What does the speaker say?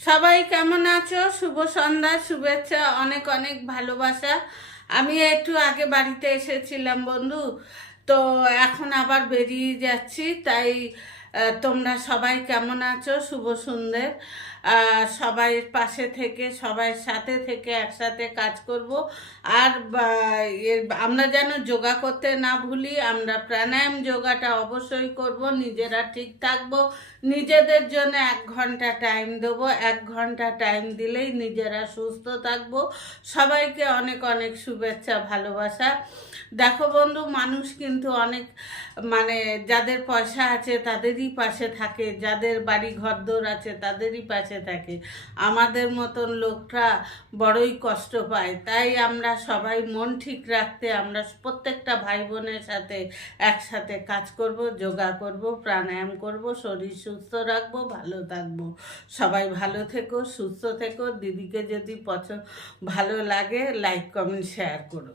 সবাই কেমন আছো? শুভ সন্ধ্যা, শুভেচ্ছা, অনেক অনেক ভালোবাসা। আমি একটু আগে বাড়িতে এসেছিলাম বন্ধু, তো এখন আবার বেরিয়ে যাচ্ছি। তাই তোমরা সবাই কেমন আছো? শুভ সন্ধ্যে। সবাই পাশে থেকে, সবাই সাথে থেকে একসাথে কাজ করব। আর আমরা যেন যোগা করতে না ভুলি। আমরা প্রাণায়াম যোগাটা অবশ্যই করব, নিজেরা ঠিক থাকবো। নিজেদের জন্য 1 ঘন্টা টাইম দেবো। 1 ঘন্টা টাইম দিলেই নিজেরা সুস্থ থাকবো। সবাইকে অনেক অনেক শুভেচ্ছা, ভালোবাসা। দেখো বন্ধু, মানুষ কিন্তু অনেক মানে যাদের পয়সা আছে তাদেরই পাশে থাকে, যাদের বাড়ি ঘরদোর আছে তাদেরই পাশে থাকে। আমাদের মতন লোকরা বড়ই কষ্ট পায়। তাই আমরা সবাই মন ঠিক রাখতে আমরা প্রত্যেকটা ভাই বোনের সাথে একসাথে কাজ করব, যোগা করব, প্রাণায়াম করব, শরীর সুস্থ রাখবো, ভালো থাকবো। সবাই ভালো থেকো, সুস্থ থেকো। দিদিকে যদি ভালো লাগে, লাইক কমেন্ট শেয়ার করো।